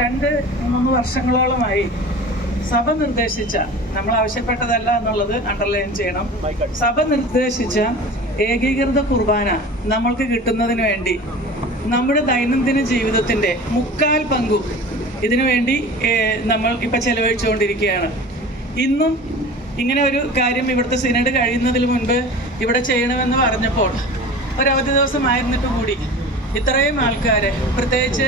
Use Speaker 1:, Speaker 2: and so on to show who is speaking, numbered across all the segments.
Speaker 1: രണ്ട് മൂന്ന് വർഷങ്ങളോളമായി സഭ നിർദ്ദേശിച്ച നമ്മൾ ആവശ്യപ്പെട്ടതല്ല എന്നുള്ളത് അണ്ടർലൈൻ ചെയ്യണം. സഭ നിർദ്ദേശിച്ച ഏകീകൃത കുർബാന നമ്മൾക്ക് കിട്ടുന്നതിന് വേണ്ടി നമ്മുടെ ദൈനംദിന ജീവിതത്തിന്റെ മുക്കാൽ പങ്കു ഇതിനു വേണ്ടി നമ്മൾ ഇപ്പൊ ചെലവഴിച്ചുകൊണ്ടിരിക്കുകയാണ്. ഇന്നും ഇങ്ങനെ ഒരു കാര്യം ഇവിടുത്തെ സിനഡ് കഴിയുന്നതിന് മുൻപ് ഇവിടെ ചെയ്യണമെന്ന് പറഞ്ഞപ്പോൾ ഒരവധി ദിവസം ദിവസമായിരുന്നിട്ട് കൂടി ഇത്രയും ആൾക്കാരെ പ്രത്യേകിച്ച്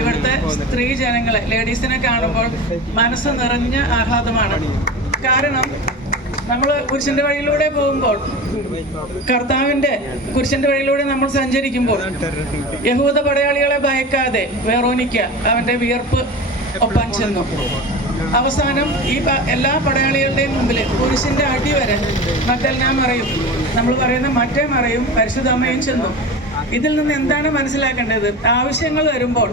Speaker 1: ഇവിടുത്തെ സ്ത്രീ ജനങ്ങളെ ലേഡീസിനെ കാണുമ്പോൾ മനസ്സ് നിറഞ്ഞ ആഹ്ലാദമാണ്. കാരണം നമ്മൾ കുരിശിന്റെ വഴിയിലൂടെ പോകുമ്പോൾ കർത്താവിന്റെ കുരിശിന്റെ വഴിയിലൂടെ നമ്മൾ സഞ്ചരിക്കുമ്പോൾ യഹൂദ പടയാളികളെ ഭയക്കാതെ വേറോനിക്ക അവന്റെ വിയർപ്പ് ഒപ്പാൻ ചെന്നു. അവസാനം ഈ എല്ലാ പടയാളികളുടെയും മുമ്പിൽ കുരിശിന്റെ അടി വരെ മറ്റെല്ലാം മറയും. നമ്മൾ പറയുന്ന മറ്റേ മറയും പരിശുദ്ധമ്മയും ചെന്നു. ഇതിൽ നിന്ന് എന്താണ് മനസ്സിലാക്കേണ്ടത്? ആവശ്യങ്ങൾ വരുമ്പോൾ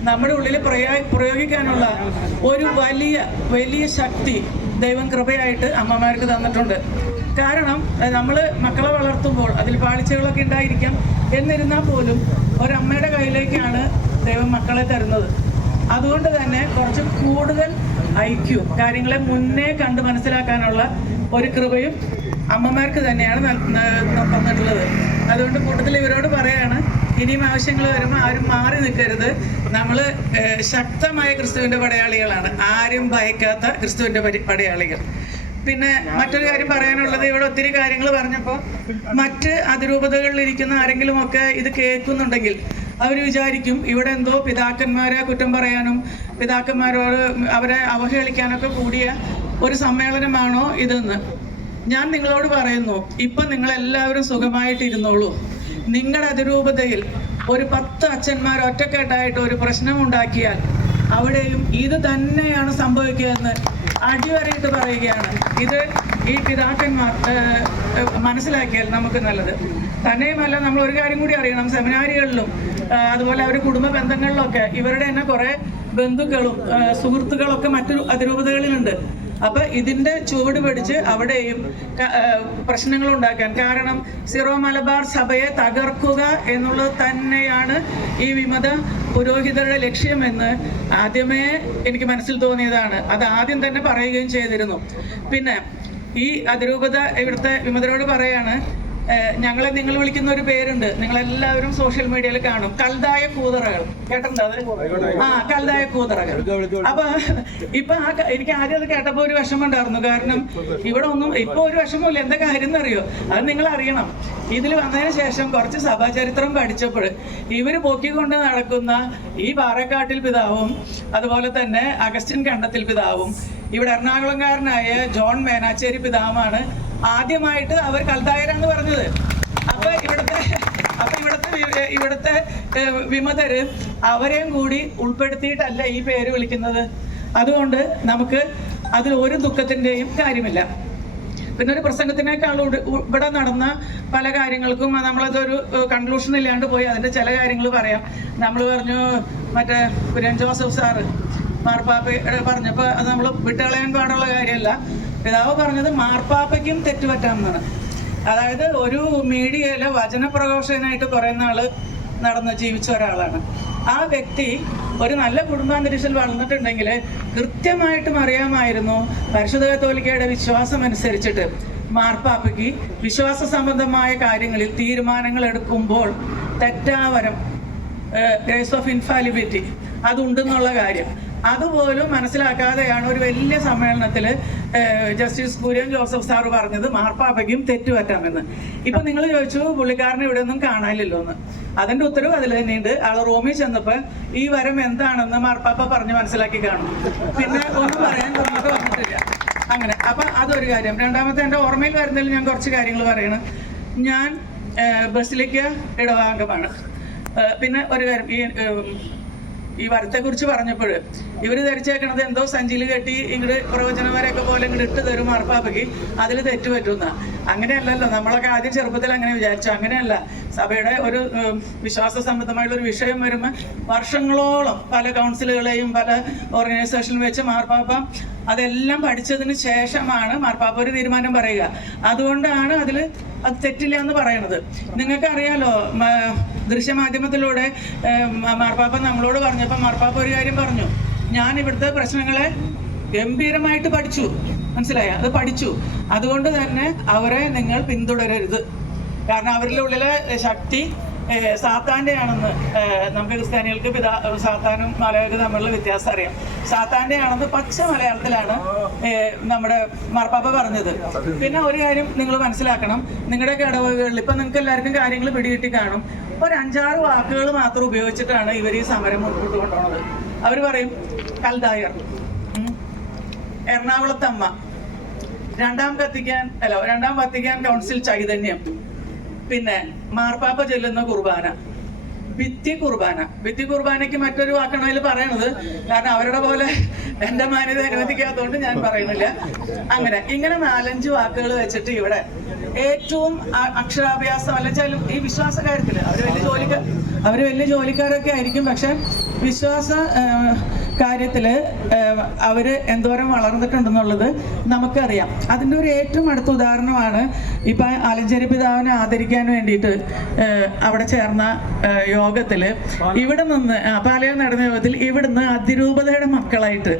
Speaker 1: നമ്മുടെ ഉള്ളിൽ പ്രയോ- പ്രയോഗിക്കാനുള്ള ഒരു വലിയ വലിയ ശക്തി ദൈവം കൃപയായിട്ട് അമ്മമാർക്ക് തന്നിട്ടുണ്ട്. കാരണം നമ്മൾ മക്കളെ വളർത്തുമ്പോൾ അതിൽ പാളിച്ചകളൊക്കെ ഉണ്ടായിരിക്കാം. എന്നിരുന്നാൽ പോലും ഒരമ്മയുടെ കയ്യിലേക്കാണ് ദൈവം മക്കളെ തരുന്നത്. അതുകൊണ്ട് തന്നെ കുറച്ച് കൂടുതൽ ഐക്യവും കാര്യങ്ങളെ മുന്നേ കണ്ട് മനസ്സിലാക്കാനുള്ള ഒരു കൃപയും അമ്മമാർക്ക് തന്നെയാണ് തന്നിട്ടുള്ളത്. അതുകൊണ്ട് കൂട്ടത്തിൽ ഇവരോട് പറയാണ് ഇനിയും ആവശ്യങ്ങൾ വരുമ്പോൾ ആരും മാറി നിൽക്കരുത്. നമ്മൾ ശക്തമായ ക്രിസ്തുവിന്റെ പടയാളികളാണ്. ആരും ഭയക്കാത്ത ക്രിസ്തുവിന്റെ പടയാളികൾ. പിന്നെ മറ്റൊരു കാര്യം പറയാനുള്ളത് ഇവിടെ ഒത്തിരി കാര്യങ്ങൾ പറഞ്ഞപ്പോൾ മറ്റ് അതിരൂപതകളിൽ ഇരിക്കുന്ന ആരെങ്കിലും ഒക്കെ ഇത് കേൾക്കുന്നുണ്ടെങ്കിൽ അവർ വിചാരിക്കും ഇവിടെ എന്തോ പിതാക്കന്മാരെ കുറ്റം പറയാനും പിതാക്കന്മാരോട് അവരെ അവഹേളിക്കാനൊക്കെ കൂടിയ ഒരു സമ്മേളനമാണോ ഇതെന്ന്. ഞാൻ നിങ്ങളോട് പറയുന്നു ഇപ്പൊ നിങ്ങൾ എല്ലാവരും സുഖമായിട്ട് ഇരുന്നോളൂ നിങ്ങളുടെ അതിരൂപതയിൽ ഒരു പത്ത് അച്ഛന്മാർ ഒറ്റക്കെട്ടായിട്ട് ഒരു പ്രശ്നം ഉണ്ടാക്കിയാൽ അവിടെയും ഇത് തന്നെയാണ് സംഭവിക്കുക എന്ന് അടിവരയിട്ട് പറയുകയാണ്. ഇത് ഈ പിതാക്കന്മാർ മനസ്സിലാക്കിയാൽ നമുക്ക് നല്ലത്. തന്നെയുമല്ല നമ്മൾ ഒരു കാര്യം കൂടി അറിയണം. സെമിനാരികളിലും അതുപോലെ അവരുടെ കുടുംബ ബന്ധങ്ങളിലൊക്കെ ഇവരുടെ തന്നെ കുറെ ബന്ധുക്കളും സുഹൃത്തുക്കളും സുഹൃത്തുക്കളൊക്കെ മറ്റു അതിരൂപതകളിലുണ്ട്. അപ്പൊ ഇതിന്റെ ചുവട് പിടിച്ച് അവിടെയും പ്രശ്നങ്ങൾ ഉണ്ടാക്കാൻ കാരണം സിറോ മലബാർ സഭയെ തകർക്കുക എന്നുള്ളത് തന്നെയാണ് ഈ വിമത പുരോഹിതരുടെ ലക്ഷ്യമെന്ന് ആദ്യമേ എനിക്ക് മനസ്സിൽ തോന്നിയതാണ്. അത് ആദ്യം തന്നെ പറയുകയും ചെയ്തിരുന്നു. പിന്നെ ഈ അതിരൂപത ഇവിടുത്തെ വിമതരോട് പറയാണ് ഞങ്ങളെ നിങ്ങൾ വിളിക്കുന്ന ഒരു പേരുണ്ട്. നിങ്ങൾ എല്ലാവരും സോഷ്യൽ മീഡിയയിൽ കാണും. കൽതായ കൂതറകൾ. കേട്ടിട്ടുണ്ടോ അത്? ആ കൽതായ കൂതറകൾ. അപ്പൊ ഇപ്പൊ ആ എനിക്ക് ആദ്യം അത് കേട്ടപ്പോ ഒരു വിഷമം ഉണ്ടായിരുന്നു കാരണം ഇവിടെ ഒന്നും ഇപ്പൊ ഒരു വിഷമമില്ല എന്താ കാര്യം എന്നറിയോ? അത് നിങ്ങൾ അറിയണം. ഇതിൽ വന്നതിന് ശേഷം കുറച്ച് സഭാചരിത്രം പഠിച്ചപ്പോൾ ഇവർ പൊക്കിക്കൊണ്ട് നടക്കുന്ന ഈ പാറക്കാട്ടിൽ പിതാവും അതുപോലെ തന്നെ അഗസ്റ്റിൻ കണ്ടത്തിൽ പിതാവും ഇവിടെ എറണാകുളംകാരനായ ജോൺ മേനാച്ചേരി പിതാവാണ് ആദ്യമായിട്ട് അവർ കൽതായരാന്ന് പറഞ്ഞത്. അപ്പൊ ഇവിടുത്തെ അപ്പൊ ഇവിടുത്തെ ഇവിടുത്തെ വിമതര് അവരെയും കൂടി ഉൾപ്പെടുത്തിയിട്ടല്ല ഈ പേര് വിളിക്കുന്നത്. അതുകൊണ്ട് നമുക്ക് അതിൽ ഒരു ദുഃഖത്തിന്റെയും കാര്യമില്ല. പിന്നെ ഒരു പ്രസംഗത്തിനേക്കാൾ ഇവിടെ നടന്ന പല കാര്യങ്ങൾക്കും നമ്മളതൊരു കൺക്ലൂഷൻ ഇല്ലാണ്ട് പോയി. അതിന്റെ ചില കാര്യങ്ങൾ പറയാം. നമ്മൾ പറഞ്ഞു മറ്റേ കുര്യൻ ജോസഫ് സാറ് മാർപ്പാപ്പ പറഞ്ഞപ്പോൾ അത് നമ്മൾ വിട്ടുകളയാൻ പാടുള്ള കാര്യമല്ല. പിതാവ് പറഞ്ഞത് മാർപ്പാപ്പയ്ക്കും തെറ്റുപറ്റാമെന്നാണ്. അതായത് ഒരു മീഡിയയിലെ വചനപ്രഘോഷകനായിട്ട് കുറേ നാൾ നടന്ന് ജീവിച്ച ഒരാളാണ്. ആ വ്യക്തി ഒരു നല്ല കുടുംബാന്തരീക്ഷത്തിൽ വളർന്നിട്ടുണ്ടെങ്കിൽ കൃത്യമായിട്ടും അറിയാമായിരുന്നു പരിശുദ്ധ കത്തോലിക്കയുടെ വിശ്വാസം അനുസരിച്ചിട്ട് മാർപ്പാപ്പയ്ക്ക് വിശ്വാസ സംബന്ധമായ കാര്യങ്ങളിൽ തീരുമാനങ്ങൾ എടുക്കുമ്പോൾ തെറ്റാവരം ഗ്രേസ് ഓഫ് ഇൻഫാലിബിലിറ്റി അതുണ്ടെന്നുള്ള കാര്യം. അതുപോലും മനസ്സിലാക്കാതെയാണ് ഒരു വലിയ സമ്മേളനത്തിൽ ജസ്റ്റിസ് കുര്യൻ ജോസഫ് സാറ് പറഞ്ഞത് മാർപ്പാപ്പയ്ക്കും തെറ്റുപറ്റാമെന്ന്. ഇപ്പൊ നിങ്ങൾ ചോദിച്ചു പുള്ളിക്കാരനെ ഇവിടെ ഒന്നും കാണാനില്ലല്ലോ എന്ന്. അതിന്റെ ഉത്തരവ് അതിൽ തന്നെയുണ്ട്. ആൾ റോമിൽ ചെന്നപ്പോ ഈ വരം എന്താണെന്ന് മാർപ്പാപ്പ പറഞ്ഞ് മനസ്സിലാക്കി കാണും. പിന്നെ ഒന്നും പറയാൻ നമുക്ക് വന്നിട്ടില്ല. അങ്ങനെ. അപ്പൊ അതൊരു കാര്യം. രണ്ടാമത്തെ എന്റെ ഓർമ്മയിൽ വരുന്നതിൽ ഞാൻ കുറച്ച് കാര്യങ്ങൾ പറയണം. ഞാൻ ബസ്സിലേക്ക് ഇടവാംഗമാണ്. പിന്നെ ഒരു കാര്യം. ഈ ഈ വരത്തെ കുറിച്ച് പറഞ്ഞപ്പോൾ ഇവർ ധരിച്ചേക്കണത് എന്തോ സഞ്ചിയിൽ കെട്ടി ഇങ്ങോട്ട് പ്രവചനമാരെയൊക്കെ പോലെ ഇങ്ങോട്ട് ഇട്ട് തരും മാർപ്പാപ്പയ്ക്ക്. അതിൽ തെറ്റുപറ്റുന്ന. അങ്ങനെയല്ലല്ലോ നമ്മളൊക്കെ ആദ്യം ചെറുപ്പത്തിൽ അങ്ങനെ വിചാരിച്ചു. അങ്ങനെയല്ല സഭയുടെ ഒരു വിശ്വാസ സംബന്ധമായുള്ള ഒരു വിഷയം വരുമ്പോൾ വർഷങ്ങളോളം പല കൗൺസിലുകളെയും പല ഓർഗനൈസേഷനിലും വെച്ച് മാർപ്പാപ്പ അതെല്ലാം പഠിച്ചതിന് ശേഷമാണ് മാർപ്പാപ്പ ഒരു തീരുമാനം പറയുക. അതുകൊണ്ടാണ് അതിൽ അത് തെറ്റില്ല എന്ന് പറയണത്. നിങ്ങൾക്കറിയാലോ ദൃശ്യമാധ്യമത്തിലൂടെ മാർപ്പാപ്പ നമ്മളോട് പറഞ്ഞപ്പോൾ മാർപ്പാപ്പ ഒരു കാര്യം പറഞ്ഞു. ഞാൻ ഇവിടുത്തെ പ്രശ്നങ്ങളെ ഗംഭീരമായിട്ട് പഠിച്ചു. മനസ്സിലായ? അത് പഠിച്ചു. അതുകൊണ്ട് തന്നെ അവരെ നിങ്ങൾ പിന്തുടരരുത്. കാരണം അവരുടെ ഉള്ളിലെ ശക്തി ഏഹ്, സാത്താന്റെ ആണെന്ന് നമുക്ക് ക്രിസ്ത്യാനികൾക്ക് പിതാ സാത്താനും മലയാളികൾക്ക് തമ്മിലുള്ള വ്യത്യാസം അറിയാം. സാത്താന്റെ ആണെന്ന് പച്ച മലയാളത്തിലാണ് നമ്മുടെ മാർപ്പാപ്പ പറഞ്ഞത്. പിന്നെ ഒരു കാര്യം നിങ്ങൾ മനസ്സിലാക്കണം. നിങ്ങളുടെ ഇടവകകളിൽ ഇപ്പൊ നിങ്ങൾക്ക് എല്ലാവർക്കും കാര്യങ്ങൾ പിടികിട്ടി കാണും. ഒരു അഞ്ചാറ് വാക്കുകൾ മാത്രം ഉപയോഗിച്ചിട്ടാണ് ഇവർ ഈ സമരം മുൻപോട്ട് കൊണ്ടുപോകുന്നത് അവർ പറയും കൽദായർ. എറണാകുളത്തമ്മ രണ്ടാം കത്തിക്കാൻ അല്ല രണ്ടാം വത്തിക്കാൻ കൗൺസിൽ ചൈതന്യം. പിന്നെ മാർപ്പാപ്പ ചെല്ലുന്ന കുർബാന. ഭിത്തി കുർബാന. ഭിത്തി കുർബാനയ്ക്ക് മറ്റൊരു വാക്കാണ് അതിൽ പറയണത്. കാരണം അവരുടെ പോലെ എന്റെ മാന്യത അനുവദിക്കാത്തതുകൊണ്ട് ഞാൻ പറയുന്നില്ല. അങ്ങനെ ഇങ്ങനെ നാലഞ്ച് വാക്കുകൾ വെച്ചിട്ട് ഇവിടെ ഏറ്റവും അക്ഷരാഭ്യാസം അല്ലെങ്കിൽ ഈ വിശ്വാസ കാര്യത്തിൽ അവർ വലിയ ജോലിക്കാർ അവർ വലിയ ജോലിക്കാരൊക്കെ ആയിരിക്കും. പക്ഷെ വിശ്വാസ ആ, കാര്യത്തിൽ അവർ എന്തോരം വളർന്നിട്ടുണ്ടെന്നുള്ളത് നമുക്കറിയാം. അതിന്റെ ഒരു ഏറ്റവും അടുത്ത ഉദാഹരണമാണ് ഇപ്പൊ ആലഞ്ചേരി പിതാവിനെ ആദരിക്കാൻ വേണ്ടിയിട്ട് അവിടെ ചേർന്ന യോഗത്തിൽ ഇവിടെ നിന്ന് പാലയിൽ നടന്ന യോഗത്തിൽ ഇവിടുന്ന് അതിരൂപതയുടെ മക്കളായിട്ട്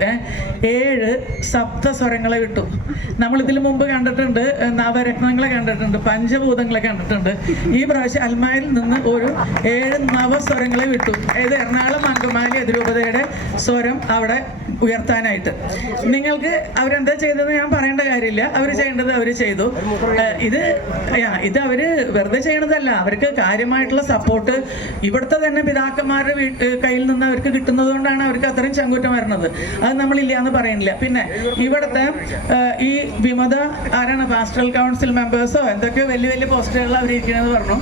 Speaker 1: ഏഴ് സപ്തസ്വരങ്ങളെ വിട്ടു. നമ്മൾ ഇതിനു മുമ്പ് കണ്ടിട്ടുണ്ട് നവരത്നങ്ങളെ കണ്ടിട്ടുണ്ട് പഞ്ചഭൂതങ്ങളെ കണ്ടിട്ടുണ്ട്. ഈ പ്രാവശ്യം അൽമായിൽ നിന്ന് ഒരു ഏഴ് നവസ്വരങ്ങളെ വിട്ടു. അതായത് എറണാകുളം അങ്കമാലി അതിരൂപതയുടെ സ്വരം അവിടെ ഉയർത്താനായിട്ട്. നിങ്ങൾക്ക് അവരെന്താ ചെയ്തതെന്ന് ഞാൻ പറയേണ്ട കാര്യമില്ല. അവർ ചെയ്യേണ്ടത് അവർ ചെയ്തു. ഇത് ഇത് അവർ വെറുതെ ചെയ്യണതല്ല. അവർക്ക് കാര്യമായിട്ടുള്ള സപ്പോർട്ട് ഇവിടുത്തെ തന്നെ പിതാക്കന്മാരുടെ കയ്യിൽ നിന്ന് അവർക്ക് കിട്ടുന്നത് കൊണ്ടാണ് അവർക്ക് അത്രയും ചങ്കൂറ്റം വരുന്നത്. അത് നമ്മളില്ല എന്ന് പറയുന്നില്ല പിന്നെ ഇവിടുത്തെ ഈ വിമത ആരാണ്? പാസ്റ്ററൽ കൗൺസിൽ മെമ്പേഴ്സോ? എന്തൊക്കെയോ വലിയ വലിയ പോസ്റ്റുകളിൽ അവർ ഇരിക്കണമെന്ന് പറഞ്ഞു.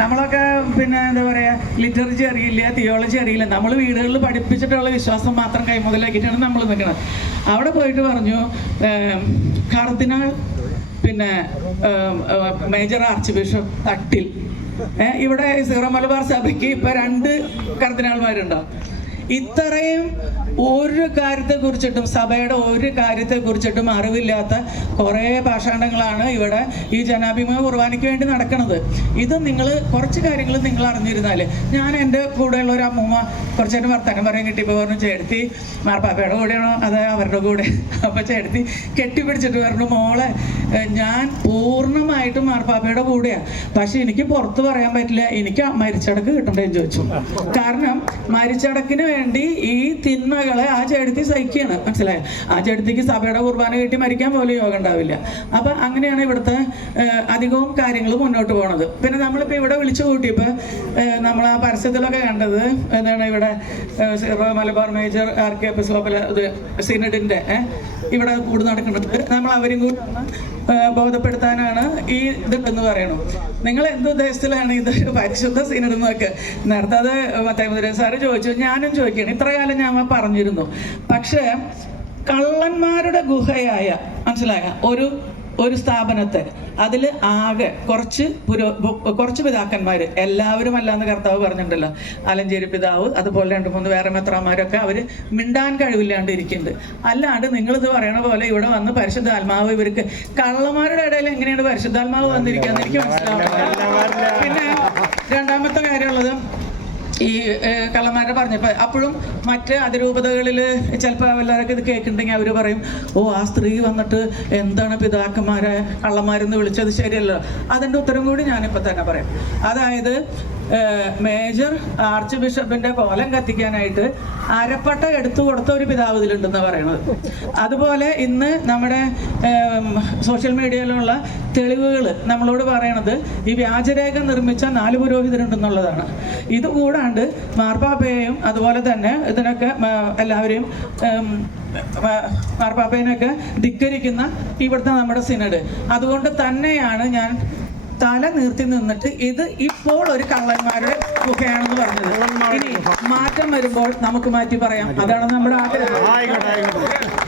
Speaker 1: നമ്മളൊക്കെ പിന്നെ എന്താ പറയാ ലിറ്ററേച്ചർ അറിയില്ല തിയോളജി അറിയില്ല. നമ്മൾ വീടുകളിൽ പഠിപ്പിച്ചിട്ടുള്ള വിശ്വാസം മാത്രം കൈമുതലാക്കിയിട്ടാണ് നമ്മൾ നിൽക്കുന്നത്. അവിടെ പോയിട്ട് പറഞ്ഞു കർദിനാൾ പിന്നെ മേജർ ആർച്ച് ബിഷപ്പ് തട്ടിൽ. ഇവിടെ സീറോ മലബാർ സഭയ്ക്ക് ഇപ്പൊ രണ്ട് കർദിനാൾമാരുണ്ടാവും ഇത്രയും ഒരു കാര്യത്തെ കുറിച്ചിട്ടും സഭയുടെ ഒരു കാര്യത്തെ കുറിച്ചിട്ടും അറിവില്ലാത്ത കുറേ ഭാഷാണ്ടങ്ങളാണ് ഇവിടെ ഈ ജനാഭിമുഖ കുർബാനയ്ക്ക് വേണ്ടി നടക്കുന്നത് ഇത് നിങ്ങൾ കുറച്ച് കാര്യങ്ങൾ നിങ്ങൾ അറിഞ്ഞിരുന്നാൽ ഞാൻ എന്റെ കൂടെയുള്ള ഒരു അമ്മൂമ്മ കുറച്ചേരം വർത്തമാനം പറയാൻ കിട്ടിയപ്പോൾ പറഞ്ഞു ചേർത്തി മാർപ്പാപ്പയുടെ കൂടെയാണോ? അത് അവരുടെ കൂടെ. അപ്പോൾ ചേർത്തി കെട്ടിപ്പിടിച്ചിട്ട് പറഞ്ഞു മോളെ ഞാൻ പൂർണമായിട്ടും മാർപ്പാപ്പയുടെ കൂടെയാണ് പക്ഷെ എനിക്ക് പുറത്ത് പറയാൻ പറ്റില്ല. എനിക്ക് മരിച്ചടക്ക് കിട്ടണ്ടേന്ന് ചോദിച്ചു. കാരണം മരിച്ചടക്കിന് വേണ്ടി ഈ ചേട്ടത്തി സഹിക്കുകയാണ്. മനസ്സിലായോ? ആ ചേട്ടത്തിക്ക് സഭയുടെ കുർബാന കിട്ടി മരിക്കാൻ പോലും യോഗം ഉണ്ടാവില്ല. അപ്പൊ അങ്ങനെയാണ് ഇവിടുത്തെ അധികവും കാര്യങ്ങൾ മുന്നോട്ട് പോണത്. പിന്നെ നമ്മളിപ്പോ ഇവിടെ വിളിച്ചു കൂട്ടിയപ്പോ നമ്മൾ ആ പരസ്യത്തിലൊക്കെ കണ്ടത് എന്താണ് ഇവിടെ Syro Malabar major R K എപ്പിസ്ലോപ്പല ഇത് സിനഡിന്റെ ഏഹ്, ഇവിടെ കൂടി നടക്കുന്നത്. നമ്മൾ അവരും കൂടി ബോധപ്പെടുത്താനാണ് ഈ ഇത് എന്ന് പറയണു നിങ്ങൾ എന്ത് ഉദ്ദേശത്തിലാണ് ഇത് പരിശുദ്ധ സീനിടുന്നതൊക്കെ നേരത്തെ അത് മത്തൈമുദ്ര സാറ് ചോദിച്ചു ഞാനും ചോദിക്കുകയാണ്. ഇത്രകാലം ഞാൻ പറഞ്ഞിരുന്നു. പക്ഷേ കള്ളന്മാരുടെ ഗുഹയായ മനസ്സിലായ? ഒരു ഒരു സ്ഥാപനത്തെ. അതിൽ ആകെ കുറച്ച് പുരോ കുറച്ച് പിതാക്കന്മാർ എല്ലാവരും അല്ലാന്ന് കർത്താവ് പറഞ്ഞിട്ടുണ്ടല്ലോ. അലഞ്ചേരി പിതാവ് അതുപോലെ രണ്ട് മൂന്ന് വേറെ മെത്രാമാരൊക്കെ അവർ മിണ്ടാൻ കഴിവില്ലാണ്ട് ഇരിക്കുന്നുണ്ട്. അല്ലാണ്ട് നിങ്ങളിത് പറയണ പോലെ ഇവിടെ വന്ന് പരിശുദ്ധാത്മാവ് ഇവർക്ക് കള്ളന്മാരുടെ ഇടയിൽ എങ്ങനെയാണ് പരിശുദ്ധാത്മാവ് വന്നിരിക്കുക എനിക്ക് മനസ്സിലാവുന്നില്ല പിന്നെ രണ്ടാമത്തെ കാര്യമുള്ളത് ഈ ഏഹ്, പറഞ്ഞപ്പോൾ അപ്പോഴും മറ്റ് അതിരൂപതകളിൽ ചിലപ്പോൾ എല്ലാവർക്കും ഇത് കേൾക്കുന്നുണ്ടെങ്കിൽ അവർ പറയും ഓ ആ സ്ത്രീ വന്നിട്ട് എന്താണ് പിതാക്കന്മാരെ കള്ളന്മാരെന്ന് വിളിച്ചത് ശരിയല്ലോ? അതിന്റെ ഉത്തരം കൂടി ഞാനിപ്പോൾ തന്നെ പറയാം. അതായത് മേജർ ആർച്ച് ബിഷപ്പിന്റെ കോലം കത്തിക്കാനായിട്ട് അരപ്പട്ട എടുത്തു കൊടുത്ത ഒരു പിതാവ് ഇതിലുണ്ടെന്ന് പറയുന്നത് അതുപോലെ ഇന്ന് നമ്മുടെ സോഷ്യൽ മീഡിയയിലുള്ള തെളിവുകൾ നമ്മളോട് പറയണത് ഈ വ്യാജരേഖ നിർമ്മിച്ച നാല് പുരോഹിതരുണ്ടെന്നുള്ളതാണ്. ഇത് കൂടാണ്ട് മാർപ്പാപ്പയെയും അതുപോലെ തന്നെ ഇതിനൊക്കെ എല്ലാവരെയും ഏം, മ- മാർപ്പാപ്പേനെയൊക്കെ ധിക്കരിക്കുന്ന ഇവിടുത്തെ നമ്മുടെ സിനഡ്. അതുകൊണ്ട് തന്നെയാണ് ഞാൻ തല നിർത്തി നിന്നിട്ട് ഇത് ഇപ്പോൾ ഒരു കള്ളന്മാരുടെ ഗുഹയാണെന്ന് പറഞ്ഞത്. ഇനി മാറ്റം വരുമ്പോൾ നമുക്ക് മാറ്റി പറയാം. അതാണ് നമ്മുടെ ആഗ്രഹം.